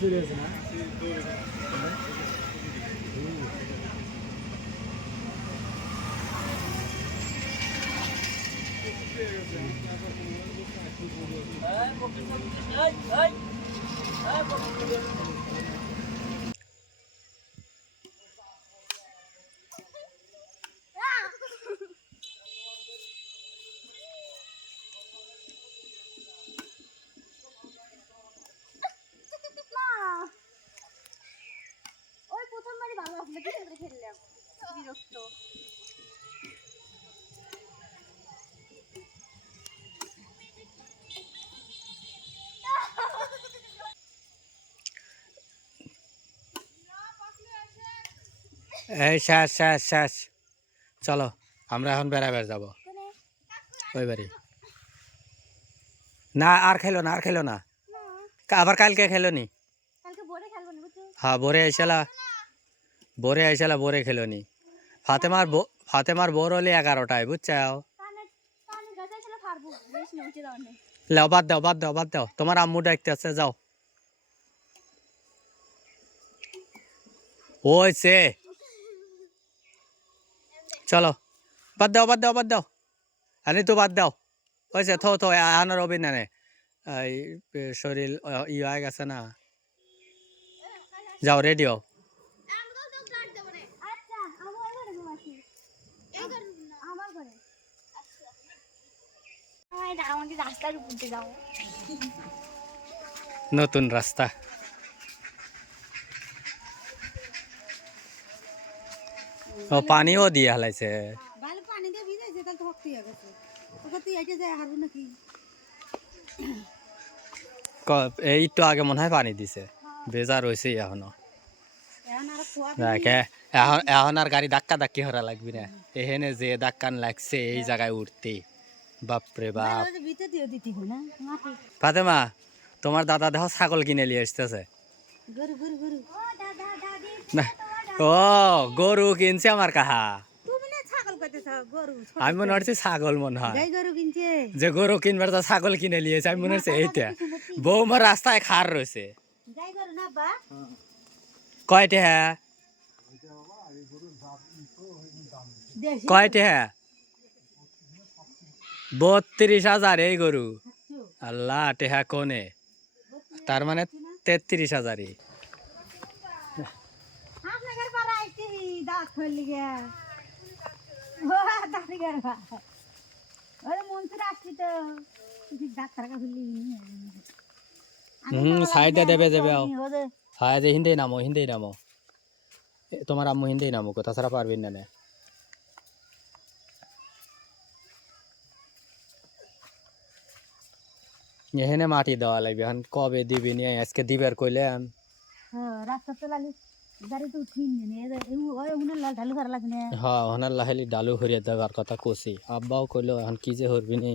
চলে আছে না ওই বিরক্ত। এই শেষ শেষ শেষ চলো আমরা এখন বেড়াবার যাব। ওই বাড়ি। না আর খেলো না আর খেলো না। আবার কালকে খেলো নি হ্যাঁ ভোরে আইসালা ভোরে আইসালা ভোরে খেলো নি ফাতেমার ফাতেমার বোর হলে এগারোটায় নে লাও বাদ দাও বাদ দাও বাদ দাও। তোমার আম্মু ডাকতে আছে যাও সে চলো। বাদ দাও বাদ দাও বাদ দাও। আরে তো বাদ দাও। সে থো থো আনার অবি না। এই শরীর আহ, ই হয়ে গেছে না। যাও রেডি হও আচ্ছা আমার ঘরে ঘুমাচ্ছি এই ঘরে না আমার ঘরে আচ্ছা আমার আমাকে রাস্তার উপর দিয়ে যাও নতুন রাস্তা। ও পানিও দিয়ে হালাইছে। ভালো পানি দিয়ে ভিজাইছে তাহলে তো হয়ে গেছে। ওকে তুই এসে যায় হারবো নাকি? ক- এই তো আগে মনে হয় পানি দিছে। বেজার হয়েছে এখনও। এখন এখন এখন আর গাড়ি ধাক্কা ধাক্কি হরা লাগবি না। এখানে যে ধাক্কান লাগছে এই জায়গায় উঠতে। বাপরে বাপ। ভিতরে দিয়ে দিতে না মাটি। ফাতেমা তোমার দাদা দেখো ছাগল কিনে নিয়ে আসতেছে। গরু গরু গরু। ও গরু কিনছে আমার কাহা। তুমি না ছাগল কইতে চাও গরু আমি মনে হচ্ছে ছাগল মনে হয়। গাই গরু কিনছে। যে গরু কিনবার তো ছাগল কিনে নিয়েছে আমি মনে হচ্ছে এইটা। বৌমার রাস্তায় খার রয়েছে। কয়টা হ্যাঁ? কয়টা হ্যাঁ? বত্রিশ হাজার এই গরু আল্লাহ টেহা কোনে। তার মানে তেত্রিশ হাজারই হুম সাইডে দেবে নামো হিন্দি নামো। এ, তোমার আম্মু হিন্দি নামো কোথা ছাড়া পারবি না এখানে মাটি দেওয়া লাগবে এখন কবে দিবি নিয়ে আজকে দিবার কইলাম হ্যাঁ রাস্তা তো লাগি গাড়িতে উঠি নে ওই উনি লাল ঢালু করা লাগে না হ্যাঁ ওখানে লাহেলি ডালু হরিয়ে দেওয়ার কথা কছি আব্বাও কইলো এখন কি যে হরবি নি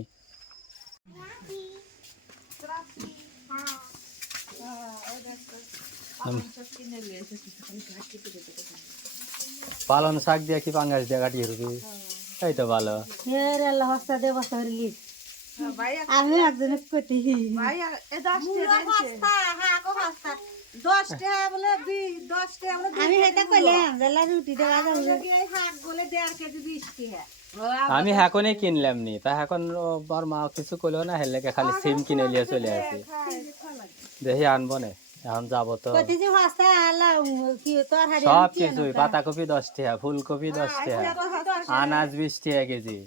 আম- পালন শাক দিয়ে কি পাঙ্গাস দিয়ে কাটিয়ে হরবি এই তো ভালো ফের আল্লাহ হস্তা দে বস্তা হরিলি আমি একজনে কটি আমি সেটা কইলাম জেলা রুটি দেওয়া যাবে। আমি হ্যাকনে কিনলাম নি তা এখন আমার মা কিছু কইলো না হেলেকে খালি সিম কিনে নিয়ে চলে আসি। দেখি আনব না এখন যাব তো। সব কিছুই পাতাকপি দশ টাকা ফুলকপি দশ টাকা আনাজ বিশ টাকা কেজি।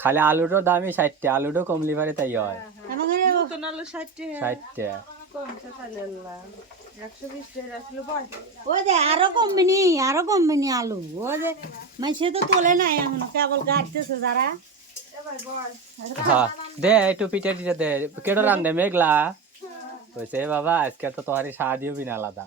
খালি আলুটার দামই ষাট টাকা আলুটাও কমলি পারে তাই হয়। আমাদের ষাট টাকা ও যে আরও কমবে আরও কমবে আলু। ও যে মানুষে তো তোলে নাই এখন কেবল যারা। হ্যাঁ দে একটু পিঠে টিঠে দে। কেটো মেঘলা। কইছে বাবা আজকে তো তোমার সাদিও বিনা আলাদা।